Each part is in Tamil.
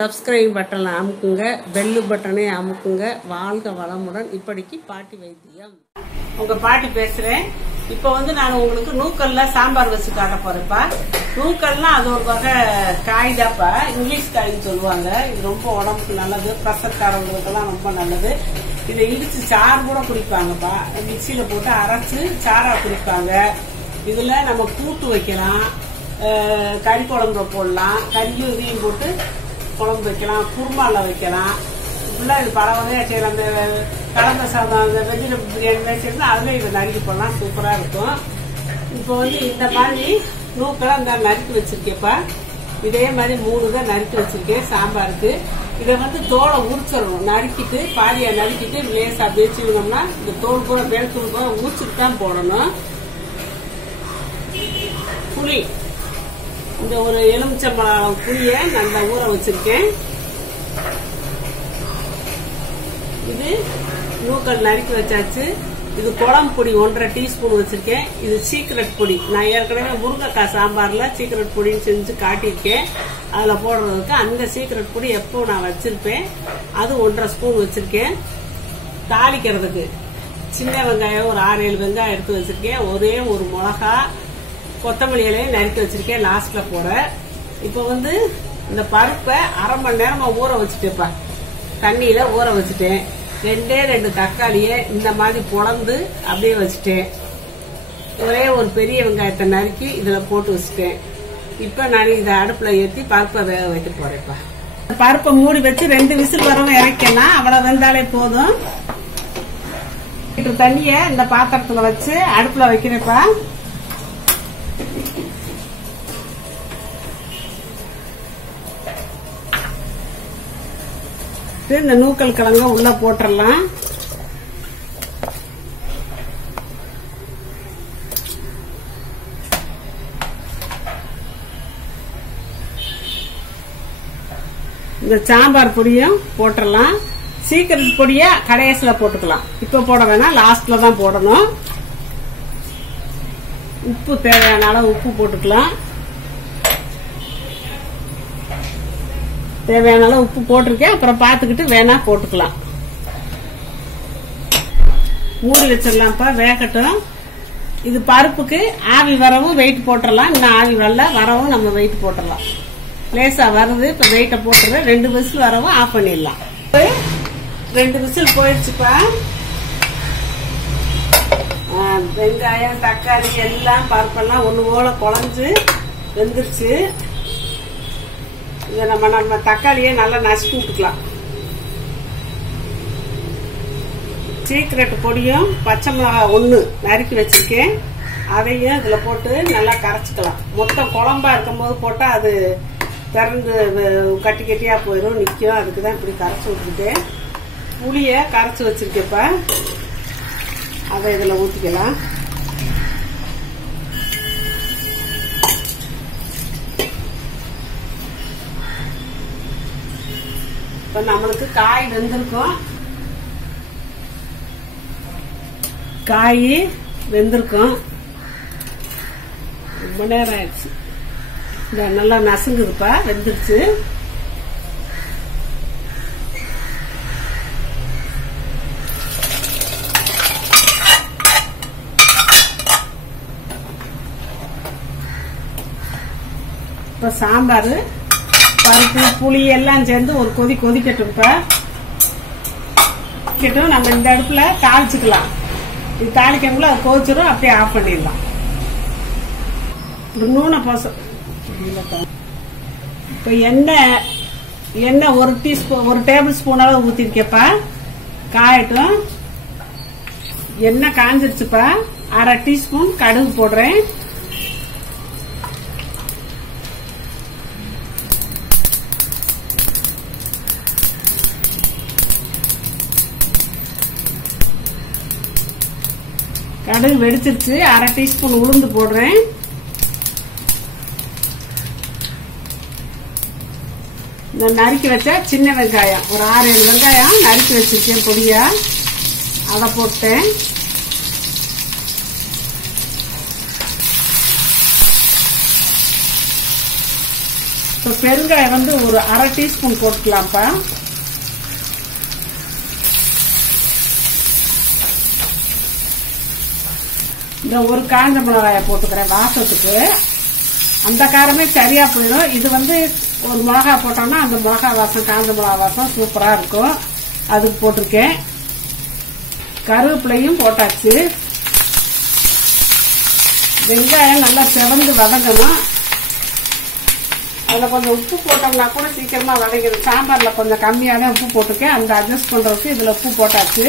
சப்ஸ்கிரைப் பட்டனை அமுக்குங்க, பெல் பட்டனை அமுக்குங்க. வாழ்க வளமுடன். இப்படிக்கு பாட்டி வைத்தியம். உங்க பாட்டி பேசுறேன். இப்ப நான் உங்களுக்கு நூக்கல்ல சாம்பார் வச்சு காட்ட போறேன்ப்பா. நூக்கல்னா அது ஒரு வகை காய்தாப்பா, இங்கிலீஷ் காய்ன்னு சொல்லுவாங்க. இது ரொம்ப உடம்புக்கு நல்லது, பிரஷர்காரவங்களுக்கெல்லாம் ரொம்ப நல்லது. இதை இடிச்சு சாறு கூட குடிப்பாங்கப்பா. மிக்சியில போட்டு அரைச்சு சாரா குடிப்பாங்க. இதுல நம்ம கூட்டு வைக்கலாம், கறி குழம்புல போடலாம், கறியும் இதையும் போட்டு குழம்பு வைக்கலாம், குருமால வைக்கலாம். இப்படிலாம் இது பல வகையா செய்யலாம். அந்த கலந்த சாதம், அந்த வெஜிடபிள் பிரியாணி செய்யணும், அதுல இதை நறுக்கி போடலாம், சூப்பரா இருக்கும். இப்போ இந்த மாதிரி நூக்கெல்லாம் இந்த நறுக்கி வச்சிருக்கேப்பா. இதே மாதிரி 3 தான் நறுக்கி வச்சிருக்கேன் சாம்பாருக்கு. இதை தோலை உரிச்சிடணும். நறுக்கிட்டு பாதியா நறுக்கிட்டு லேசா பேச்சுக்கணும்னா இந்த தோல் கூட வேர்த்தூள் கூட உரிச்சுட்டு தான் போடணும். புளி, இந்த ஒரு எலுமிச்சம்பழம் புளிய நல்லா ஊற வச்சிருக்கேன். இது நூக்கல் நறுக்கி வச்சாச்சு. இது குழம்பு பொடி 1.5 டீஸ்பூன் வச்சிருக்கேன். இது சீக்ரெட் பொடி. நான் ஏற்கனவே முருங்கைக்காய் சாம்பார்ல சீக்ரெட் பொடின்னு செஞ்சு காட்டியிருக்கேன். அதுல போடுறதுக்கு அந்த சீக்ரெட் பொடி எப்போ நான் வச்சிருப்பேன். அது 1.5 ஸ்பூன் வச்சிருக்கேன். தாளிக்கிறதுக்கு சின்ன வெங்காயம் ஒரு 6-7 வெங்காயம் எடுத்து வச்சிருக்கேன். ஒரே ஒரு மிளகா, கொத்தமல்லி இலையை நறுக்கி வச்சிருக்கேன் லாஸ்ட்ல போட. இப்ப இந்த பருப்பை 1/2 மணி நேரமா ஊற வச்சுட்டேப்பா. தண்ணியில ஊற வச்சுட்டேன். 2 தக்காளியை இந்த மாதிரி பொளந்து அப்படியே வச்சுட்டேன். ஒரே ஒரு பெரிய வெங்காயத்தை நறுக்கி இதுல போட்டு வச்சுட்டேன். இப்ப நான் இதை அடுப்புல ஏற்றி பருப்பை வேக வைக்க போறேன்ப்பா. பருப்பை மூடி வச்சு 2 விசில் வரவும் இறக்கலாம். அவ்வளவு வெந்தாலே போதும். தண்ணிய இந்த பாத்திரத்துல வச்சு அடுப்புல வைக்கிறேன்ப்பா. இந்த நூக்கல் கிழங்க உள்ள போட்டுடலாம். இந்த சாம்பார் பொடியும் போட்டுடலாம். சீக்கிரம் பொடிய கடைசியில போட்டுக்கலாம். இப்ப போட வேணாம், லாஸ்ட்ல தான் போடணும். உப்பு தேவையான அளவு உப்பு போட்டுக்கலாம். தேவையான அளவு உப்பு போட்டிருக்கேன். அப்புறம் பார்த்துக்கிட்டு வேணா போட்டுக்கலாம். மூடி வச்சிடலாம்ப்பா, வேகட்டும். இது பருப்புக்கு ஆவி வரவும் வெயிட் போட்டுடலாம். இன்னும் ஆவி வரவும் நம்ம வெயிட் போட்டுடலாம். லேசா வருது, இப்ப வெயிட்ட போட்டுறேன். 2 விசில் வரவும் ஆஃப் பண்ணிடலாம். 2 விசில் போயிடுச்சுப்பா. வெங்காயம், தக்காளி எல்லாம் பருப்பெல்லாம் ஒண்ணு போல குழஞ்சு வெந்துருச்சு. இதை நம்ம தக்காளியை நல்லா நசுக்கி விட்டுக்கலாம். சீக்ரெட் பொடியும் பச்சை மிளகாய் 1 நறுக்கி வச்சிருக்கேன். அதையும் இதுல போட்டு நல்லா கரைச்சிக்கலாம். மொத்தம் குழம்பா இருக்கும் போது போட்டா அது திறந்து கட்டி கட்டியா போயிடும், நிக்கும். அதுக்குதான் இப்படி கரைச்சி விட்டுருக்கேன். புளிய கரைச்சி வச்சிருக்கேப்பா. அதை இதுல ஊத்திக்கலாம். இப்ப நம்மளுக்கு காய் வெந்திருக்கும். காய் வெந்திருக்கும். ரொம்ப நேரம் ஆயிடுச்சு. இந்த நல்லா நசுங்குதுப்பா, வெந்துருச்சு. இப்ப சாம்பார், பருப்பு, புளி எல்லாம் சேர்ந்து ஒரு கொதிக்கட்டும். நம்ம இந்த அடுப்புல தாளிச்சுக்கலாம். இது தாளிக்கக்குள்ள அது கொதிச்சிடும், அப்படியே ஆஃப் பண்ணிடலாம். நூனை போசம். இப்ப எண்ணெய் 1 டேபிள் ஸ்பூன் அளவு ஊத்திருக்கேப்பா. காயட்டும். எண்ணெய் காஞ்சிருச்சுப்பா. 1/2 டீஸ்பூன் கடுகு போடுறேன். கடுகு வெடிச்சிருச்சு. 1/2 டீஸ்பூன் உளுந்து போடுறேன். இந்த நறுக்கி வச்ச சின்ன வெங்காயம் ஒரு 6-7 வெங்காயம் நறுக்கி வச்சிருக்கேன் பொடியா. அதை போட்டேன். இப்போ பெருங்காயம் வந்து ஒரு 1/2 டீஸ்பூன் போட்டுக்கலாம்ப்பா. இந்த ஒரு காஞ்ச மிளகாயை போட்டுக்கிறேன் வாசத்துக்கு. அந்த காரமே சரியா போயிடும். இது வந்து ஒரு மிளகா போட்டோம்னா அந்த மிளகா வாசம், காஞ்ச மிளகா வாசம் சூப்பரா இருக்கும். அதுக்கு போட்டிருக்கேன். கருவேப்பிலையும் போட்டாச்சு. வெங்காயம் நல்லா செவந்து வதங்கணும். அதுல கொஞ்சம் உப்பு போட்டோம்னா கூட சீக்கிரமா வதங்கிடும். சாம்பார்ல கொஞ்சம் கம்மியாவே உப்பு போட்டிருக்கேன். அந்த அட்ஜஸ்ட் பண்றதுக்கு இதுல உப்பு போட்டாச்சு.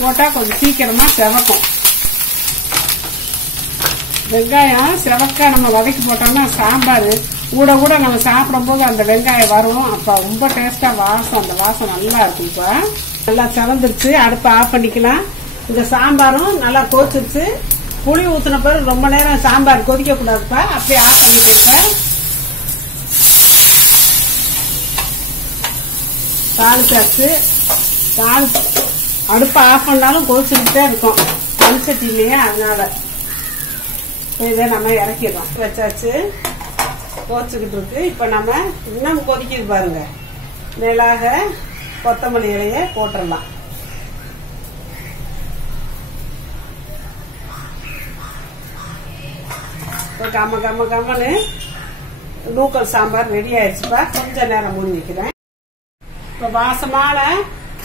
போட்டா கொஞ்சம் சீக்கிரமா செவக்கும். வெங்காயம் செவக்கா நம்ம வதக்கி போட்டோம்னா சாம்பார் கூட கூட நம்ம சாப்பிடும் போது அந்த வெங்காயம் வரும். அப்ப ரொம்ப டேஸ்டா வாசம், அந்த வாசம் நல்லா இருக்கும். இப்ப நல்லா செவந்துருச்சு. அடுப்பை ஆஃப் பண்ணிக்கலாம். இந்த சாம்பாரும் நல்லா கொதிச்சிருச்சு. புளி ஊத்தின பிறகு ரொம்ப நேரம் சாம்பார் கொதிக்க கூடாதுப்பா. அப்படியே ஆஃப் பண்ணிக்கிட்ட தாளிச்சாச்சு. அடுப்பை ஆஃப் பண்ணாலும் கொதிச்சுக்கிட்டே இருக்கும் மண்சட்டி இல்லையா, அதனால இதை நம்ம இறக்கிடலாம். வச்சாச்சு, கொதிச்சுக்கிட்டு இருக்கு. இப்ப நம்ம இன்னும் கொதிக்குது பாருங்க. மேலாக கொத்தமல்லி இலைய போட்டுடலாம். கம்ம கம்ம கம்மனு நூக்கல் சாம்பார் ரெடி ஆயிடுச்சுப்பா. கொஞ்ச நேரம் மூடி வைக்கிறேன். இப்ப வாசமான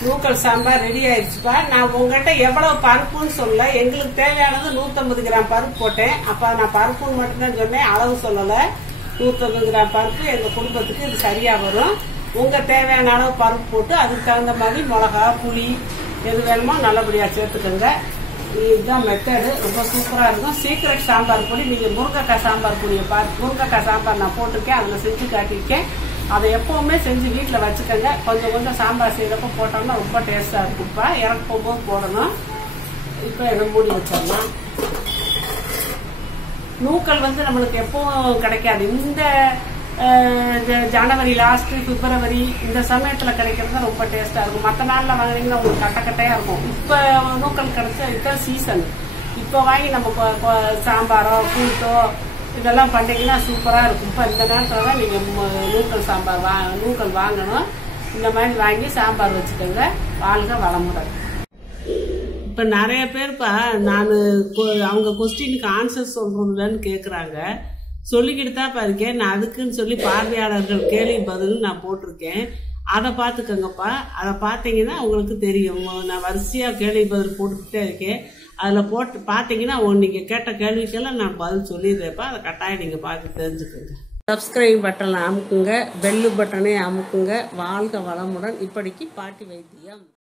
நூக்கல் சாம்பார் ரெடி ஆயிடுச்சுப்பா. நான் உங்ககிட்ட எவ்வளவு பருப்புன்னு சொல்ல. எங்களுக்கு தேவையானது 150 கிராம் பருப்பு போட்டேன். அப்ப நான் பருப்புன்னு மட்டும்தான் சொன்னேன், அளவு சொல்லல. 150 கிராம் பருப்பு எங்க குடும்பத்துக்கு இது சரியா வரும். உங்க தேவையான அளவு பருப்பு போட்டு அதுக்கு தகுந்த மாதிரி மிளகா, புளி எது வேணுமோ நல்லபடியா சேர்த்துக்கோங்க. இதுதான் மெத்தடு. ரொம்ப சூப்பரா இருக்கும். சீக்ரெட் சாம்பார் பொடி. நீங்க முருங்கைக்காய் சாம்பார் பொடியை பார்த்து, முருங்கைக்காய் சாம்பார் நான் போட்டிருக்கேன், அதுல செஞ்சு காட்டியிருக்கேன். அதை எப்பவுமே செஞ்சு வீட்டுல வச்சுக்கோங்க. கொஞ்சம் கொஞ்சம் சாம்பார் செய்யறப்ப போட்டோம்னா ரொம்ப டேஸ்டா இருக்கும்ப்பா. இறக்க போகும்போது போடணும். இப்ப இதை மூடி வச்சிடலாம். நூக்கல் வந்து நம்மளுக்கு எப்பவும் கிடைக்காது. இந்த ஜனவரி லாஸ்ட், பிப்ரவரி இந்த சமயத்துல கிடைக்கிறது ரொம்ப டேஸ்டா இருக்கும். மற்ற நாள்ல வாங்கினீங்கன்னா உங்களுக்கு கட்டையா இருக்கும். இப்ப நூக்கல் கிடைச்சா இதுதான் சீசன். இப்ப வாங்கி நம்ம சாம்பாரோ கூட்டோ இதெல்லாம் பண்ணீங்கன்னா சூப்பரா இருக்கும். இப்ப இந்த நேரத்துல தான் நீங்க நூக்கல் சாம்பார் நூக்கல் வாங்கணும். இந்த மாதிரி வாங்கி சாம்பார் வச்சுக்கோங்க. வாழ்க வளமுடன். இப்ப நிறைய பேர்ப்பா நான் அவங்க கொஸ்டினுக்கு ஆன்சர் சொல்றதுலன்னு கேக்குறாங்க. சொல்லிக்கிட்டு தான் இருக்கேன். நான் அதுக்குன்னு சொல்லி பார்வையாளர்கள் கேள்வி பதில் நான் போட்டிருக்கேன். அதை பார்த்துக்கோங்கப்பா. அதை பார்த்தீங்கன்னா உங்களுக்கு தெரியும். நான் வரிசையா கேள்வி பதில் போட்டுக்கிட்டே இருக்கேன். அதுல போட்டு பாத்தீங்கன்னா நீங்க கேட்ட கேள்விக்கெல்லாம் நான் பதில் சொல்லிடுறேன்ப்பா. அதை கட்டாயம் நீங்க பார்த்து தெரிஞ்சுக்கோங்க. சப்ஸ்கிரைப் பட்டனை அமுக்குங்க, பெல் பட்டனை அமுக்குங்க. வாழ்க வளமுடன். இப்படிக்கு பாட்டி வைத்தியம்.